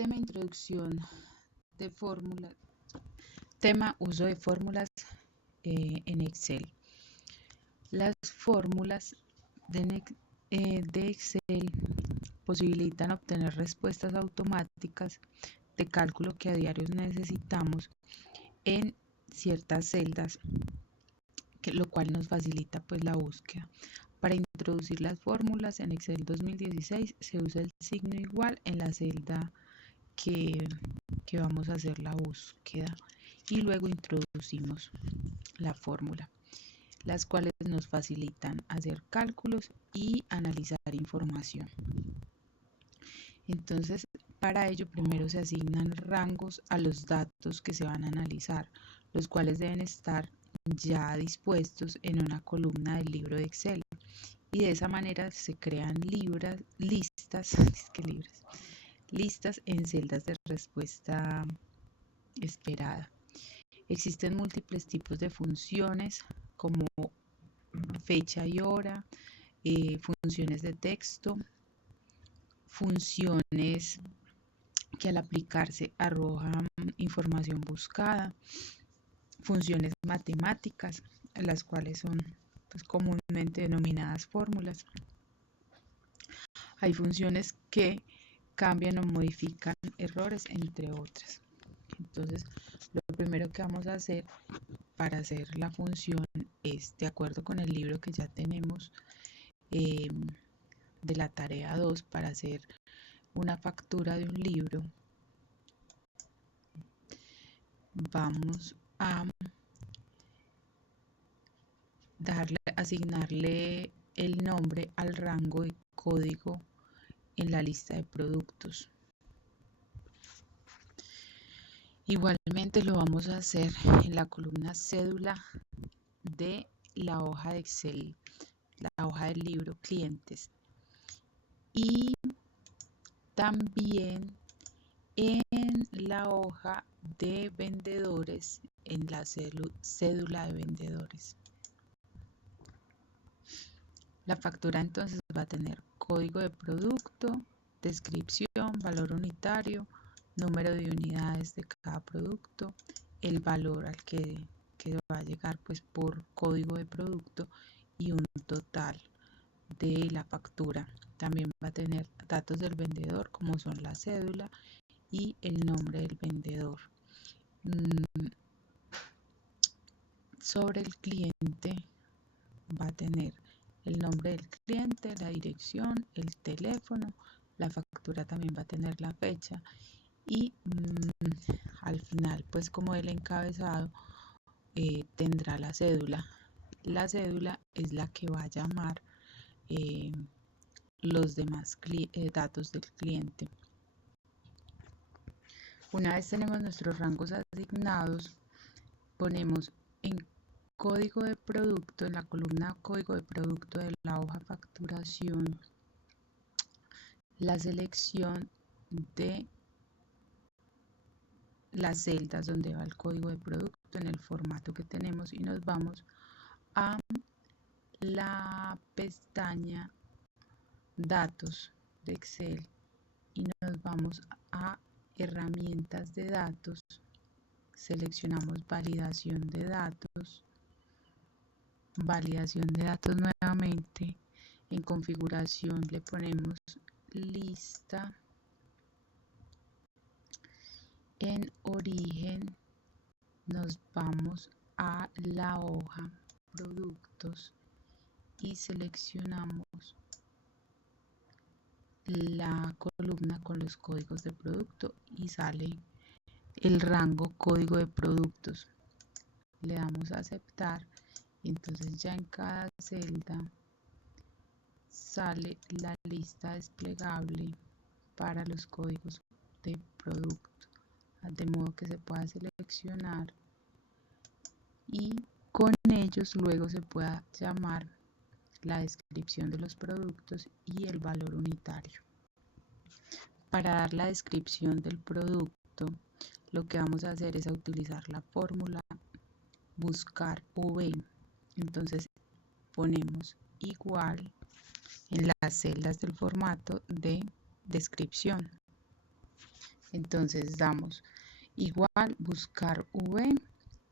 Tema introducción de fórmulas. Tema uso de fórmulas en Excel. Las fórmulas de Excel posibilitan obtener respuestas automáticas de cálculo que a diario necesitamos en ciertas celdas, lo cual nos facilita pues la búsqueda. Para introducir las fórmulas en Excel 2016 se usa el signo igual en la celda que vamos a hacer la búsqueda y luego introducimos la fórmula, las cuales nos facilitan hacer cálculos y analizar información. Entonces, para ello primero se asignan rangos a los datos que se van a analizar, los cuales deben estar ya dispuestos en una columna del libro de Excel. Y de esa manera se crean listas en celdas de respuesta esperada. Existen múltiples tipos de funciones como fecha y hora, funciones de texto, funciones que al aplicarse arrojan información buscada, funciones matemáticas, las cuales son pues, comúnmente denominadas fórmulas. Hay funciones que cambian o modifican errores, entre otras. Entonces, lo primero que vamos a hacer para hacer la función es, de acuerdo con el libro que ya tenemos de la tarea 2, para hacer una factura de un libro, vamos a asignarle el nombre al rango de código en la lista de productos. Igualmente lo vamos a hacer en la columna cédula de la hoja de Excel, la hoja del libro clientes, y también en la hoja de vendedores, en la cédula de vendedores. La factura entonces va a tener código de producto, descripción, valor unitario, número de unidades de cada producto, el valor al que va a llegar pues por código de producto y un total de la factura. También va a tener datos del vendedor como son la cédula y el nombre del vendedor. Sobre el cliente va a tener el nombre del cliente, la dirección, el teléfono, la factura también va a tener la fecha y al final pues como el encabezado tendrá la cédula. La cédula es la que va a llamar los demás datos del cliente. Una vez tenemos nuestros rangos asignados, ponemos en código de producto, en la columna código de producto de la hoja facturación, la selección de las celdas donde va el código de producto en el formato que tenemos y nos vamos a la pestaña datos de Excel y nos vamos a herramientas de datos, seleccionamos validación de datos nuevamente, en configuración le ponemos lista, en origen nos vamos a la hoja productos y seleccionamos la columna con los códigos de producto y sale el rango código de productos. Le damos a aceptar y entonces ya en cada celda sale la lista desplegable para los códigos de producto, de modo que se pueda seleccionar y con ellos luego se pueda llamar la descripción de los productos y el valor unitario. Para dar la descripción del producto, lo que vamos a hacer es utilizar la fórmula buscar V. Entonces ponemos igual en las celdas del formato de descripción Entonces damos igual buscar V,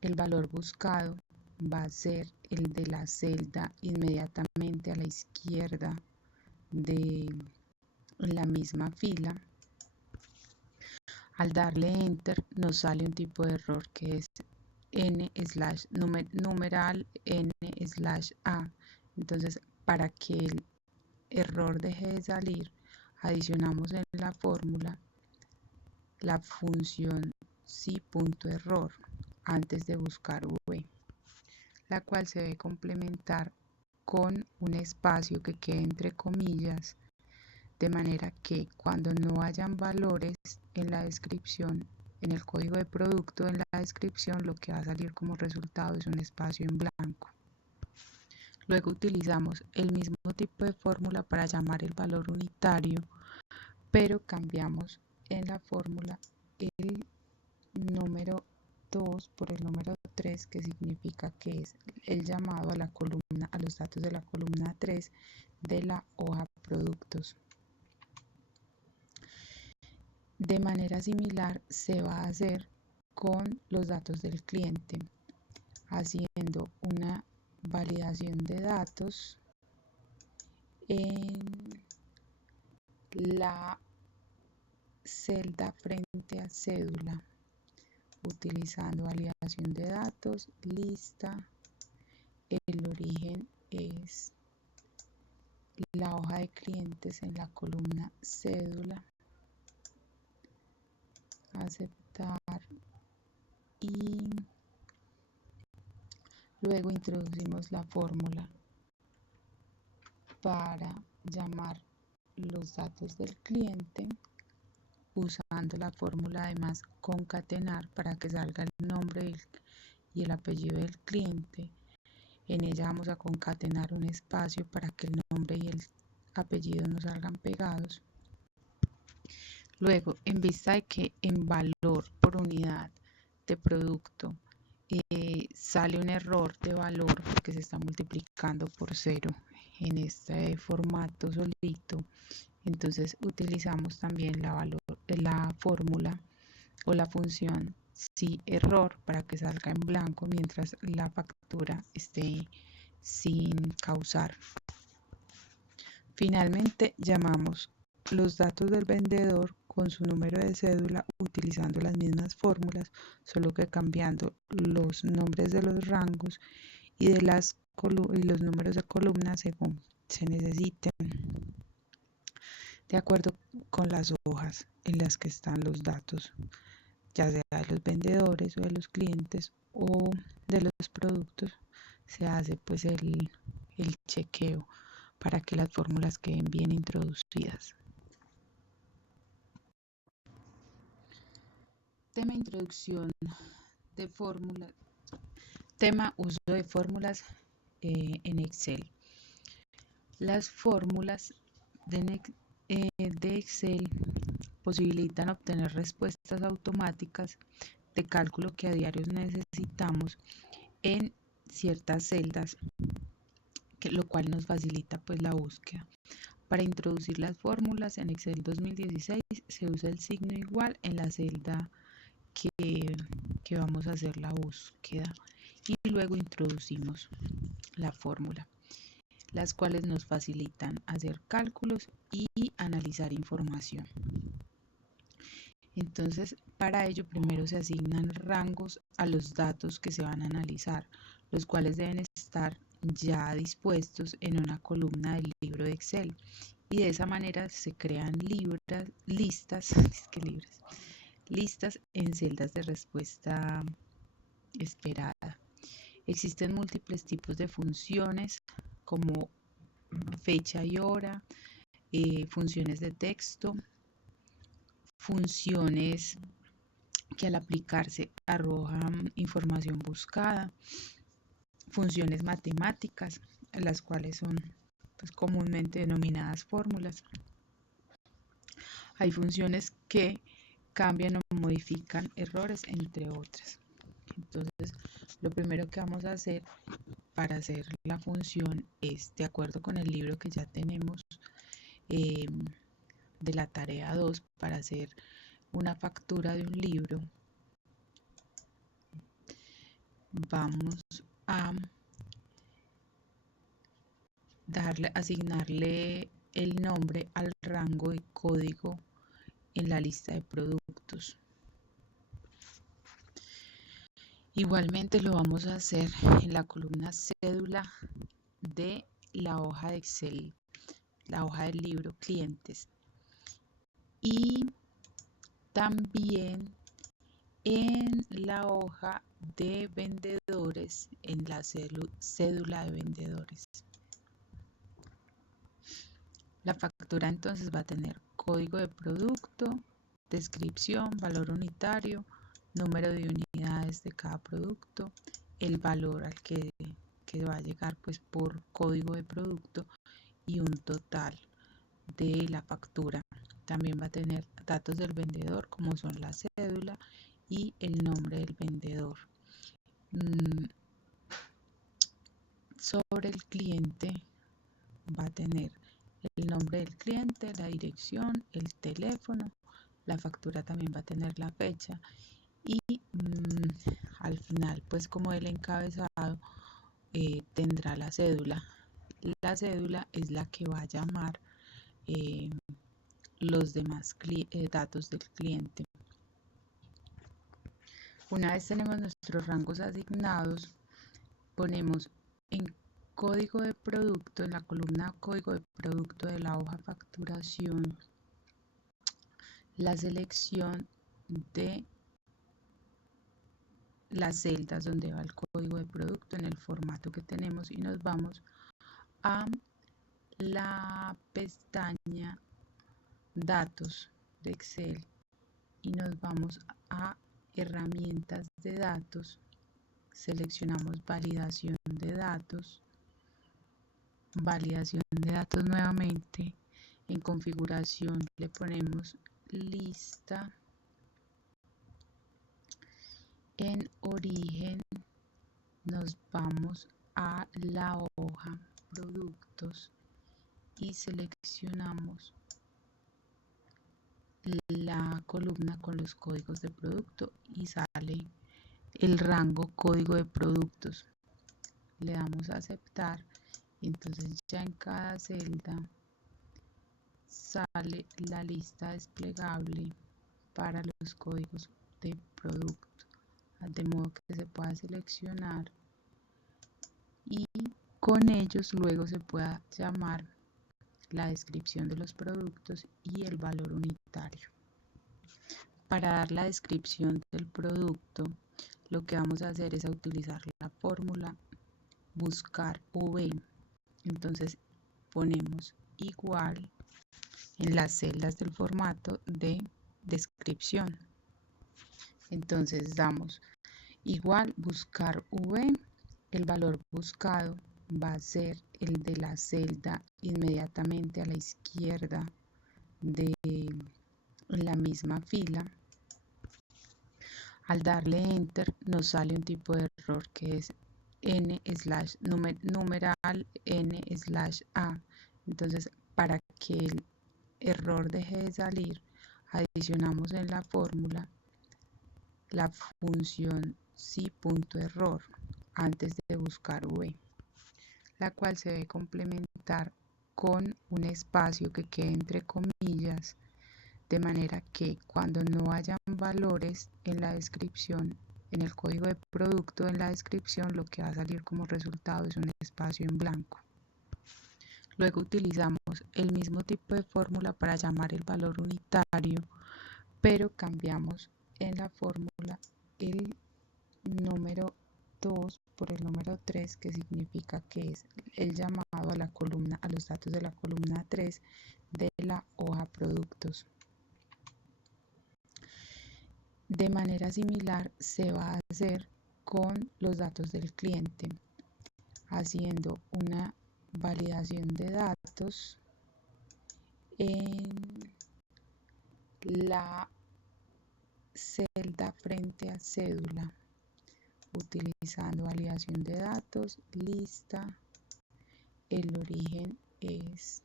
el valor buscado va a ser el de la celda inmediatamente a la izquierda de la misma fila. Al darle enter nos sale un tipo de error que es numeral n/a. Entonces, para que el error deje de salir, adicionamos en la fórmula la función si.error antes de buscar v, la cual se debe complementar con un espacio que quede entre comillas, de manera que cuando no hayan valores en la descripción, en el código de producto, en la descripción, lo que va a salir como resultado es un espacio en blanco. Luego utilizamos el mismo tipo de fórmula para llamar el valor unitario, pero cambiamos en la fórmula el número 2 por el número 3, que significa que es el llamado a la columna, a los datos de la columna 3 de la hoja productos. De manera similar se va a hacer con los datos del cliente, haciendo una validación de datos en la celda frente a cédula, utilizando validación de datos, lista, el origen es la hoja de clientes en la columna cédula, aceptar y luego introducimos la fórmula para llamar los datos del cliente, usando la fórmula además concatenar para que salga el nombre y el apellido del cliente. En ella vamos a concatenar un espacio para que el nombre y el apellido no salgan pegados. Luego, en vista de que en valor por unidad de producto sale un error de valor porque se está multiplicando por 0 en este formato solito, entonces utilizamos también la fórmula o la función si error para que salga en blanco mientras la factura esté sin causar. Finalmente llamamos los datos del vendedor con su número de cédula utilizando las mismas fórmulas, solo que cambiando los nombres de los rangos y de los números de columnas según se necesiten, de acuerdo con las hojas en las que están los datos, ya sea de los vendedores o de los clientes o de los productos. Se hace pues el chequeo para que las fórmulas queden bien introducidas. Tema introducción de fórmulas. Tema uso de fórmulas en Excel. Las fórmulas de Excel posibilitan obtener respuestas automáticas de cálculo que a diario necesitamos en ciertas celdas, lo cual nos facilita pues la búsqueda. Para introducir las fórmulas en Excel 2016 se usa el signo igual en la celda que vamos a hacer la búsqueda y luego introducimos la fórmula, las cuales nos facilitan hacer cálculos y analizar información. Entonces, para ello primero se asignan rangos a los datos que se van a analizar, los cuales deben estar ya dispuestos en una columna del libro de Excel, y de esa manera se crean listas en celdas de respuesta esperada. Existen múltiples tipos de funciones como fecha y hora, funciones de texto, funciones que al aplicarse arrojan información buscada, funciones matemáticas, las cuales son pues, comúnmente denominadas fórmulas. Hay funciones que cambian o modifican errores, entre otras. Entonces, lo primero que vamos a hacer para hacer la función es, de acuerdo con el libro que ya tenemos de la tarea 2, para hacer una factura de un libro, vamos a asignarle el nombre al rango de código en la lista de productos. Igualmente lo vamos a hacer en la columna cédula de la hoja de Excel, la hoja del libro clientes, y también en la hoja de vendedores, en la cédula de vendedores. La factura entonces va a tener código de producto, descripción, valor unitario, número de unidades de cada producto, el valor al que va a llegar pues por código de producto y un total de la factura. También va a tener datos del vendedor como son la cédula y el nombre del vendedor. Sobre el cliente va a tener el nombre del cliente, la dirección, el teléfono, la factura también va a tener la fecha y al final pues como el encabezado tendrá la cédula. La cédula es la que va a llamar los demás datos del cliente. Una vez tenemos nuestros rangos asignados, ponemos en código de producto, en la columna código de producto de la hoja facturación, la selección de las celdas donde va el código de producto en el formato que tenemos y nos vamos a la pestaña datos de Excel y nos vamos a herramientas de datos, seleccionamos validación de datos nuevamente, en configuración le ponemos lista, en origen nos vamos a la hoja productos y seleccionamos la columna con los códigos de producto y sale el rango código de productos. Le damos a aceptar y entonces ya en cada celda sale la lista desplegable para los códigos de producto, de modo que se pueda seleccionar y con ellos luego se pueda llamar la descripción de los productos y el valor unitario. Para dar la descripción del producto, lo que vamos a hacer es utilizar la fórmula buscar v. Entonces ponemos igual en las celdas del formato de descripción. Entonces damos igual buscar v, el valor buscado va a ser el de la celda inmediatamente a la izquierda de la misma fila. Al darle enter nos sale un tipo de error que es numeral n/a. Entonces para que el error deje de salir, adicionamos en la fórmula la función si.error antes de buscar v, la cual se debe complementar con un espacio que quede entre comillas, de manera que cuando no hayan valores en la descripción, en el código de producto en la descripción, lo que va a salir como resultado es un espacio en blanco. Luego utilizamos el mismo tipo de fórmula para llamar el valor unitario, pero cambiamos en la fórmula el número 2 por el número 3, que significa que es el llamado a la columna, a los datos de la columna 3 de la hoja productos. De manera similar se va a hacer con los datos del cliente, haciendo una validación de datos en la celda frente a cédula, utilizando validación de datos, lista, el origen es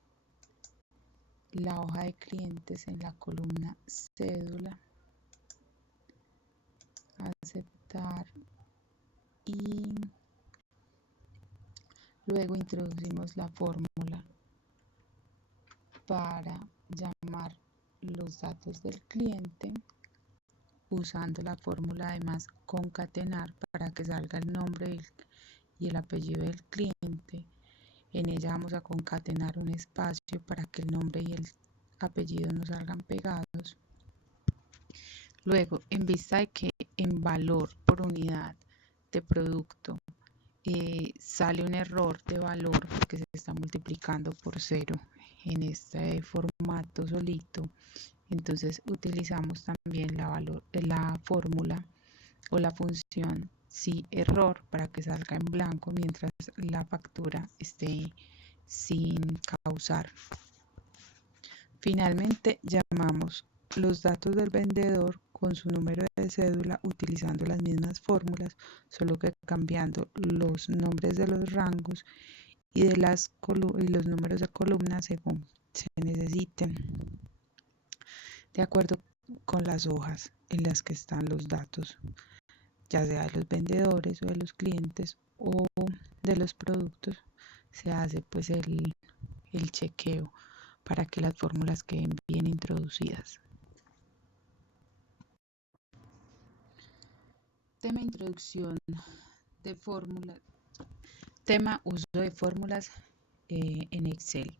la hoja de clientes en la columna cédula aceptar y luego introducimos la fórmula para llamar los datos del cliente, usando la fórmula además concatenar para que salga el nombre y el apellido del cliente. En ella vamos a concatenar un espacio para que el nombre y el apellido no salgan pegados. Luego, en vista de que en valor por unidad de producto sale un error de valor porque se está multiplicando por 0 en este formato solito, entonces utilizamos también la fórmula o la función si error para que salga en blanco mientras la factura esté sin causar. Finalmente llamamos los datos del vendedor con su número de cédula utilizando las mismas fórmulas, solo que cambiando los nombres de los rangos y de los números de columnas según se necesiten, de acuerdo con las hojas en las que están los datos, ya sea de los vendedores o de los clientes o de los productos. Se hace pues el chequeo para que las fórmulas queden bien introducidas. Tema introducción de fórmulas. Tema uso de fórmulas en Excel.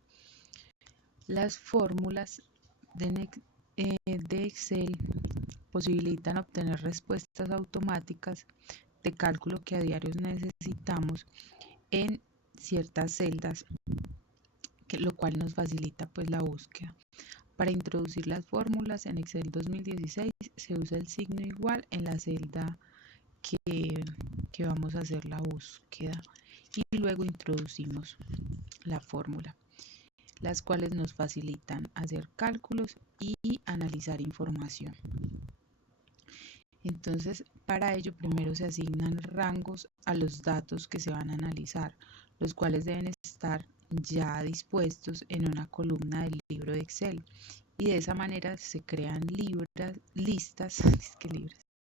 Las fórmulas de Excel posibilitan obtener respuestas automáticas de cálculo que a diario necesitamos en ciertas celdas, lo cual nos facilita pues la búsqueda. Para introducir las fórmulas en Excel 2016 se usa el signo igual en la celda que vamos a hacer la búsqueda y luego introducimos la fórmula, las cuales nos facilitan hacer cálculos y analizar información. Entonces, para ello primero se asignan rangos a los datos que se van a analizar, los cuales deben estar ya dispuestos en una columna del libro de Excel, y de esa manera se crean listas